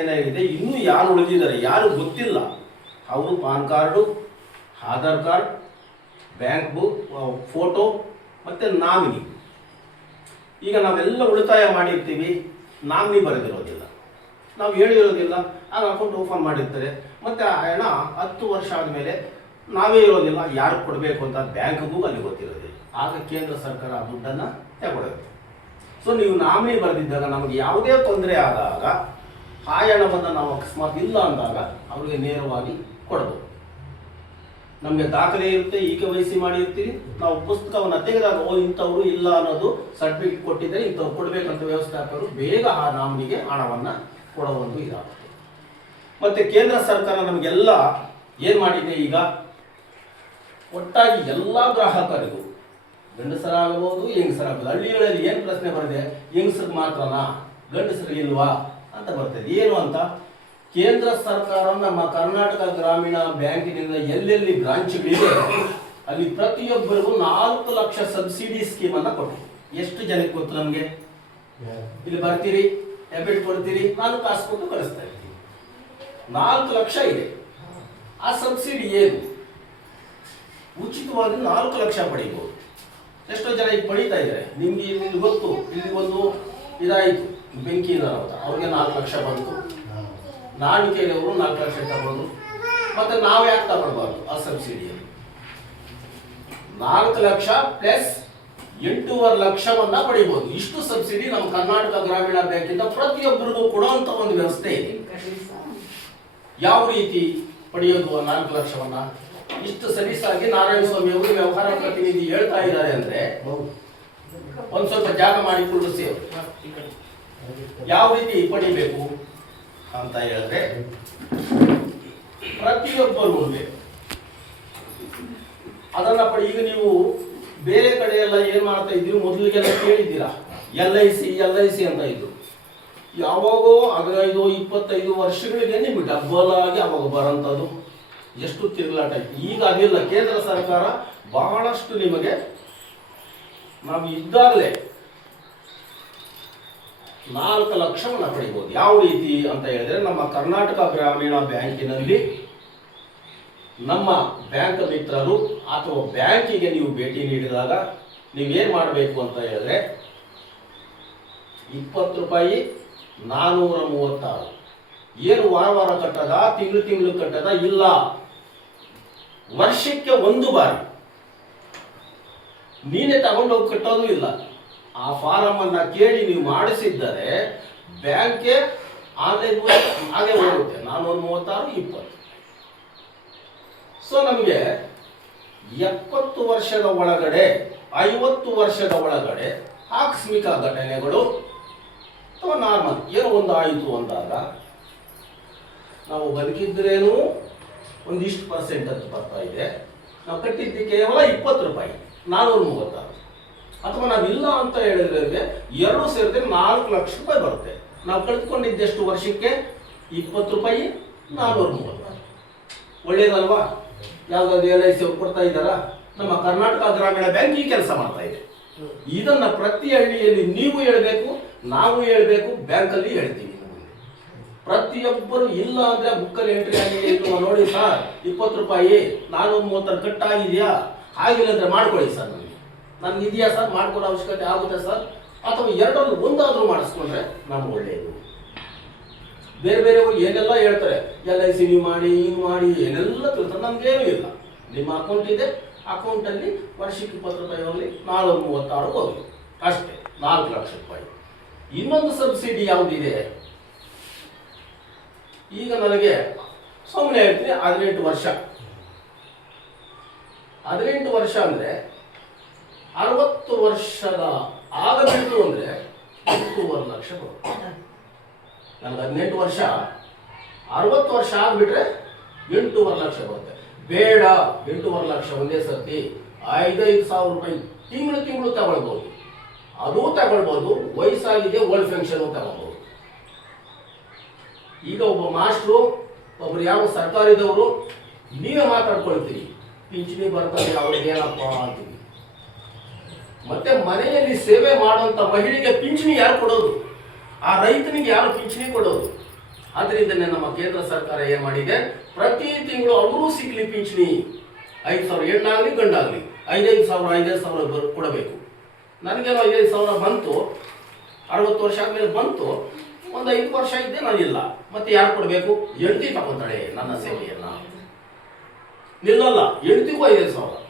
ಏನಾಗಿದೆ, ಇನ್ನೂ ಯಾರು ಉಳಿದಿದ್ದಾರೆ ಯಾರು ಗೊತ್ತಿಲ್ಲ, ಅವರು PAN card, Aadhaar card, bank book, photo ಮತ್ತು ನಾಮಿನಿ. ಈಗ ನಾವೆಲ್ಲ ಉಳಿತಾಯ ಮಾಡಿರ್ತೀವಿ, ನಾಮಿನಿ ಬರೆದಿರೋದಿಲ್ಲ, ನಾವು ಹೇಳಿರೋದಿಲ್ಲ, ಆಗ ಅಕೌಂಟ್ ಓಪನ್ ಮಾಡಿರ್ತಾರೆ. ಮತ್ತು ಆ ಹಣ 10 ವರ್ಷ ಆದಮೇಲೆ ನಾವೇ ಇರೋದಿಲ್ಲ, ಯಾರು ಕೊಡಬೇಕು ಅಂತ ಬ್ಯಾಂಕ್ಗೂ ಅಲ್ಲಿ ಗೊತ್ತಿರೋದಿಲ್ಲ. ಆಗ ಕೇಂದ್ರ ಸರ್ಕಾರ ಆ ದುಡ್ಡನ್ನು ತಗೊಳುತ್ತೆ. ಸೊ ನೀವು ನಾಮಿನಿ ಬರೆದಿದ್ದಾಗ ನಮಗೆ ಯಾವುದೇ ತೊಂದರೆ ಆದಾಗ ಆ ಹಣವನ್ನು ನಾವು ಅಕಸ್ಮಾತ್ ಇಲ್ಲ ಅಂದಾಗ ಅವರಿಗೆ ನೇರವಾಗಿ ಕೊಡ್ಬೋದು. ನಮಗೆ ದಾಖಲೆ ಇರುತ್ತೆ, KYC ಮಾಡಿರ್ತೀವಿ, ನಾವು ಪುಸ್ತಕವನ್ನು ತೆಗೆದಾಗ ಇಂಥವ್ರು ಇಲ್ಲ ಅನ್ನೋದು ಸರ್ಟಿಫಿಕೇಟ್ ಕೊಟ್ಟಿದ್ದರೆ ಇಂಥವ್ರು ಕೊಡಬೇಕಂತ ವ್ಯವಸ್ಥಾಪಕರು ಬೇಗ ಆ ನಾಮಿನಿಗೆ ಹಣವನ್ನು ಕೊಡೋ ಒಂದು ಇದಾಗುತ್ತೆ. ಮತ್ತು ಕೇಂದ್ರ ಸರ್ಕಾರ ನಮಗೆಲ್ಲ ಏನು ಮಾಡಿದೆ, ಈಗ ಒಟ್ಟಾಗಿ ಎಲ್ಲ ಗ್ರಾಹಕರಿಗೂ, ಗಂಡಸರಾಗಬಹುದು ಹೆಂಗಸರಾಗಬಹುದು, ಹಳ್ಳಿಗಳಲ್ಲಿ ಏನು ಪ್ರಶ್ನೆ ಬರುತ್ತೆ, ಹೆಂಗಸರಿಗೆ ಮಾತ್ರನಾ ಗಂಡಸರಿಗೆ ಇಲ್ವಾ ಅಂತ ಬರ್ತದೆ. ಏನು ಅಂತ, ಕೇಂದ್ರ ಸರ್ಕಾರ ನಮ್ಮ ಕರ್ನಾಟಕ ಗ್ರಾಮೀಣ ಬ್ಯಾಂಕಿನಿಂದ ಎಲ್ಲೆಲ್ಲಿ ಬ್ರಾಂಚ್ಗಳಿದೆ ಅಲ್ಲಿ ಪ್ರತಿಯೊಬ್ಬರಿಗೂ 4 ಲಕ್ಷ ಸಬ್ಸಿಡಿ ಸ್ಕೀಮನ್ನು ಕೊಟ್ಟಿದೆ. ಎಷ್ಟು ಜನಕ್ಕೆ ಗೊತ್ತು ನಮಗೆ? ಇಲ್ಲಿ ಬರ್ತೀರಿ, ಡೆಬಿಟ್ ಕೊಡ್ತೀರಿ, ನಾನು ಕಾಸು ಕೊಟ್ಟು ಕಳಿಸ್ತಾ ಇರ್ತೀನಿ. 4 ಲಕ್ಷ ಇದೆ. ಆ ಸಬ್ಸಿಡಿ ಏನು? ಉಚಿತವಾಗಿ 4 ಲಕ್ಷ ಪಡೀಬಹುದು. ಎಷ್ಟೋ ಜನ ಈಗ ಪಡೀತಾ ಇದ್ದಾರೆ. ನಿಮ್ಗೆ ಇಲ್ಲಿ ಗೊತ್ತು, ಇಲ್ಲಿ ಒಂದು ಇದಾಯಿತು, ಬೆಂಕಿ ಅಂತ, ಅವ್ರಿಗೆ 4 ಲಕ್ಷ ಬಂತು. ನಾಣಿಕೆಯವರು 4 ಲಕ್ಷ ತಗೊಂಡು, ಮತ್ತೆ ನಾವು ಯಾಕೆ ತಗೊಳ್ಬಾರ್ದು ಆ ಸಬ್ಸಿಡಿಯಲ್ಲಿ? 4 ಲಕ್ಷ ಪ್ಲಸ್ 8.5 ಲಕ್ಷವನ್ನ ಪಡಿಬಹುದು. ಇಷ್ಟು ಸಬ್ಸಿಡಿ ನಮ್ಮ ಕರ್ನಾಟಕ ಗ್ರಾಮೀಣ ಬ್ಯಾಂಕಿಂದ ಪ್ರತಿಯೊಬ್ಬರಿಗೂ ಕೊಡುವಂತ ಒಂದು ವ್ಯವಸ್ಥೆ ಇದೆ. ಯಾವ ರೀತಿ ಪಡೆಯೋದು 4 ಲಕ್ಷವನ್ನ? ಇಷ್ಟು ಸಲೀಸಾಗಿ ನಾರಾಯಣ ಸ್ವಾಮಿ ಅವರು ವ್ಯವಹಾರ ಪ್ರತಿನಿಧಿ ಹೇಳ್ತಾ ಇದ್ದಾರೆ ಅಂದ್ರೆ ಒಂದ್ ಸ್ವಲ್ಪ ಜಾಗ ಮಾಡಿಕೊಂಡು ಸೇವೆ ಯಾವ ರೀತಿ ಪಡಿಬೇಕು ಅಂತ ಹೇಳಿದ್ರೆ, ಪ್ರತಿಯೊಬ್ಬರು ಅದನ್ನ ಪಡಿ. ಈಗ ನೀವು ಬೇರೆ ಕಡೆ ಎಲ್ಲ ಏನ್ ಮಾಡ್ತಾ ಇದ್ದೀವಿ, ಮೊದಲಿಗೆಲ್ಲ ಕೇಳಿದ್ದೀರಾ, LIC ಅಂತ ಇದ್ರು. ಯಾವಾಗೋ 15-25 ವರ್ಷಗಳಿಗೆ ನಿಮ್ಗೆ ಡಬ್ಬಲ್ ಆಗಿ ಅವಾಗ ಬರೋಂಥದ್ದು ಎಷ್ಟು ತಿರುಗಾಟ ಇತ್ತು. ಈಗ ಅದಿಲ್ಲ. ಕೇಂದ್ರ ಸರ್ಕಾರ ಬಹಳಷ್ಟು ನಿಮಗೆ ನಾವು ಇದ್ದಾಗಲೇ 4 ಲಕ್ಷವನ್ನು ಪಡಿಬೋದು. ಯಾವ ರೀತಿ ಅಂತ ಹೇಳಿದ್ರೆ, ನಮ್ಮ ಕರ್ನಾಟಕ ಗ್ರಾಮೀಣ ಬ್ಯಾಂಕಿನಲ್ಲಿ ನಮ್ಮ ಬ್ಯಾಂಕ್ ಮಿತ್ರರು ಅಥವಾ ಬ್ಯಾಂಕಿಗೆ ನೀವು ಭೇಟಿ ನೀಡಿದಾಗ ನೀವೇನು ಮಾಡಬೇಕು ಅಂತ ಹೇಳಿದ್ರೆ, 20 ರೂಪಾಯಿ 436 ಏನು ವಾರ ಕಟ್ಟದ, ತಿಂಗಳು ಕಟ್ಟದ ಇಲ್ಲ, ವರ್ಷಕ್ಕೆ 1 ಬಾರಿ ನೀನೇ ತಗೊಂಡೋಗಿ ಕಟ್ಟೋದು ಇಲ್ಲ. ಆ ಫಾರಂ ಅನ್ನ ಕೇಳಿ ನೀವು ಮಾಡಿಸಿದ್ದರೆ ಬ್ಯಾಂಕ್ಗೆ ಆನ್ಲೈನ್ ಹಾಗೆ ಹೋಗುತ್ತೆ. 436 20. ಸೊ ನಮಗೆ 70 ವರ್ಷದ ಒಳಗಡೆ 50 ವರ್ಷದ ಒಳಗಡೆ ಆಕಸ್ಮಿಕ ಘಟನೆಗಳು ಅಥವಾ ನಾರ್ಮಲ್ ಏನೋ ಒಂದು ಆಯಿತು ಅಂದಾಗ ನಾವು ಬದುಕಿದ್ರೇನು ಒಂದಿಷ್ಟು % ಅಂತ ಬರ್ತಾ ಇದೆ. ನಾವು ಕಟ್ಟಿದ್ದು ಕೇವಲ 20 ರೂಪಾಯಿ 436. ಅಥವಾ ನಾವಿಲ್ಲ ಅಂತ ಹೇಳಿದ್ರೆ 2 ಸೇರಿದ್ರೆ 4 ಲಕ್ಷ ರೂಪಾಯಿ ಬರುತ್ತೆ. ನಾವು ಕಳೆದುಕೊಂಡಿದ್ದೆಷ್ಟು ವರ್ಷಕ್ಕೆ? 20 ರೂಪಾಯಿ 436. ಒಳ್ಳೇದಲ್ವಾ? ಯಾವ್ದಾದ್ರು LIC ಅವ್ರು ಕೊಡ್ತಾ ಇದ್ದಾರಾ? ನಮ್ಮ ಕರ್ನಾಟಕ ಗ್ರಾಮೀಣ ಬ್ಯಾಂಕ್ ಈ ಕೆಲಸ ಮಾಡ್ತಾ ಇದೆ. ಇದನ್ನ ಪ್ರತಿ ಹಳ್ಳಿಯಲ್ಲಿ ನೀವು ಹೇಳಬೇಕು, ನಾವು ಹೇಳಬೇಕು, ಬ್ಯಾಂಕಲ್ಲಿ ಹೇಳ್ತೀವಿ. ಪ್ರತಿಯೊಬ್ಬರು ಇಲ್ಲ ಅಂದ್ರೆ ಬುಕ್ಕಲ್ಲಿ ಎಂಟ್ರಿ ಆಗಿದೆ ನೋಡಿ ಸರ್ 20 ರೂಪಾಯಿ 436 ಕಟ್ಟಾಗಿದೆಯಾ, ಆಗಿಲ್ಲ ಅಂದ್ರೆ ಮಾಡ್ಕೊಳ್ಳಿ ಸರ್, ನನ್ಗೆ ಇದೆಯಾ ಸರ್, ಮಾಡ್ಕೊಳ್ಳೋ ಅವಶ್ಯಕತೆ ಆಗುತ್ತೆ ಸರ್, ಅಥವಾ ಎರಡರಲ್ಲಿ ಒಂದಾದ್ರೂ ಮಾಡಿಸ್ಕೊಂಡ್ರೆ ನಮ್ಗೆ ಒಳ್ಳೆಯದು. ಬೇರೆ ಬೇರೆಯವರು ಏನೆಲ್ಲ ಹೇಳ್ತಾರೆ, LIC ನೀವು ಮಾಡಿ, ಹಿಂಗೆ ಮಾಡಿ, ಏನೆಲ್ಲ ತಿಳ್ತಾರೆ. ನಮ್ಗೇನು ಇಲ್ಲ. ನಿಮ್ಮ ಅಕೌಂಟ್ ಇದೆ, ಅಕೌಂಟಲ್ಲಿ ವರ್ಷಕ್ಕೆ 20 ರೂಪಾಯಿ ಹೋಗಲಿ, 436 ಹೋಗಲಿ, ಅಷ್ಟೇ. 4 ಲಕ್ಷ ರೂಪಾಯಿ. ಇನ್ನೊಂದು ಸಬ್ಸಿಡಿ ಯಾವುದಿದೆ? ಈಗ ನನಗೆ ಸುಮ್ಮನೆ ಹೇಳ್ತೀನಿ, 18 ವರ್ಷ. 18 ವರ್ಷ ಅಂದರೆ 60 ವರ್ಷದ ಆಗಬೇಕು ಅಂದರೆ 8.5 ಲಕ್ಷ ಬರುತ್ತೆ. ನನಗೆ 18 ವರ್ಷ, 60 ವರ್ಷ ಆಗಿಬಿಟ್ರೆ 8.5 ಲಕ್ಷ ಬರುತ್ತೆ. ಬೇಡ, 8.5 ಲಕ್ಷ ಒಂದೇ ಸರ್ತಿ 5,000 ರೂಪಾಯಿ ತಿಂಗಳು ತಗೊಳ್ಬೋದು. ಅದು ತಗೊಳ್ಬೋದು. ವಯಸ್ಸಾಗಿದೆ, ಓಲ್ಡ್ ಪೆನ್ಷನ್ ತಗೊಳ್ಬೋದು. ಈಗ ಒಬ್ಬ ಮಾಸ್ಟ್ರು, ಒಬ್ರು ಯಾವ ಸರ್ಕಾರಿದವರು, ನೀವೇ ಮಾತಾಡ್ಕೊಳ್ತೀರಿ, ಪಿಂಚಣಿ ಬರ್ತದೆ ಅವ್ರಿಗೆ ಏನಪ್ಪ ಅಂತೀವಿ. ಮತ್ತೆ ಮನೆಯಲ್ಲಿ ಸೇವೆ ಮಾಡುವಂತ ಮಹಿಳೆಗೆ ಪಿಂಚಣಿ ಯಾರು ಕೊಡೋದು? ಆ ರೈತನಿಗೆ ಯಾರು ಪಿಂಚಣಿ ಕೊಡೋದು? ಆದ್ರಿಂದನೇ ನಮ್ಮ ಕೇಂದ್ರ ಸರ್ಕಾರ ಏನ್ ಮಾಡಿದೆ, ಪ್ರತಿ ತಿಂಗಳು ಅವರು ಸಿಕ್ಲಿ ಪಿಂಚಣಿ 5,000 ಹೆಣ್ಣಾಗ್ಲಿ ಗಂಡಾಗ್ಲಿ 5,000 ಕೊಡಬೇಕು. ನನಗೇನೋ 5,000 ಬಂತು, 60 ವರ್ಷ ಆದ್ಮೇಲೆ ಬಂತು, ಒಂದು 5 ವರ್ಷ ಇದ್ದೆ ನಾನಿಲ್ಲ, ಮತ್ತೆ ಯಾರು ಕೊಡಬೇಕು? ಹೆಂಡತಿ ತಗೊಂತಾಳೆ ನನ್ನ ಸೇವೆಯನ್ನ, ನಿಲ್ಲಲ್ಲ, ಹೆಂಡತಿಗೂ 5,000.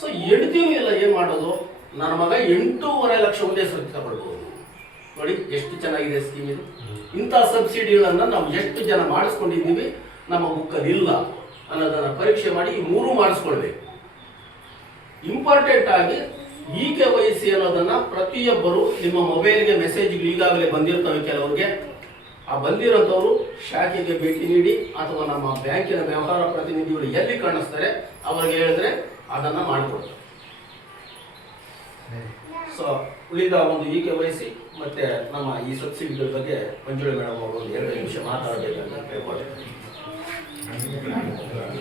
ಸೊ ಹೆಂಡತಿಗೂ ಇಲ್ಲ, ಏನ್ ಮಾಡೋದು? ನನ್ನ ಮಗ 8.5 ಲಕ್ಷ ಒಂದೇ ಸರಿ ತಗೊಳ್ಬಹುದು. ನೋಡಿ ಎಷ್ಟು ಚೆನ್ನಾಗಿದೆ ಸ್ಕೀಮ್ ಇದು. ಇಂಥ ಸಬ್ಸಿಡಿಗಳನ್ನ ನಾವು ಎಷ್ಟು ಜನ ಮಾಡಿಸ್ಕೊಂಡಿದ್ದೀವಿ, ನಮ್ಮ ಬುಕ್ಕಲ್ಲಿ ಇಲ್ಲ ಅನ್ನೋದನ್ನ ಪರೀಕ್ಷೆ ಮಾಡಿ ಈ 3 ಮಾಡಿಸ್ಕೊಳ್ಬೇಕು. ಇಂಪಾರ್ಟೆಂಟ್ ಆಗಿ KYC ಅನ್ನೋದನ್ನ ಪ್ರತಿಯೊಬ್ಬರು ನಿಮ್ಮ ಮೊಬೈಲ್ಗೆ ಮೆಸೇಜ್ಗಳು ಈಗಾಗಲೇ ಬಂದಿರ್ತವೆ. ಕೆಲವರಿಗೆ ಆ ಬಂದಿರೋಂಥವ್ರು ಶಾಖೆಗೆ ಭೇಟಿ ನೀಡಿ ಅಥವಾ ನಮ್ಮ ಬ್ಯಾಂಕಿನ ವ್ಯವಹಾರ ಪ್ರತಿನಿಧಿಗಳು ಎಲ್ಲಿ ಕಾಣಿಸ್ತಾರೆ ಅವರಿಗೆ ಹೇಳಿದ್ರೆ ಅದನ್ನ ಮಾಡಿಕೊಡ್ತಾರೆ. ಸೊ ಉಳಿದ ಒಂದು KYC ಮತ್ತೆ ನಮ್ಮ ಈ ಸಬ್ಸಿಡಿಗಳ ಬಗ್ಗೆ ಮಂಜುಳಾ ಮೇಡಮ್ ಅವರು 2 ನಿಮಿಷ ಮಾತಾಡಬೇಕಂತ ಕೇಳ್ಕೊಳ್ತೀನಿ.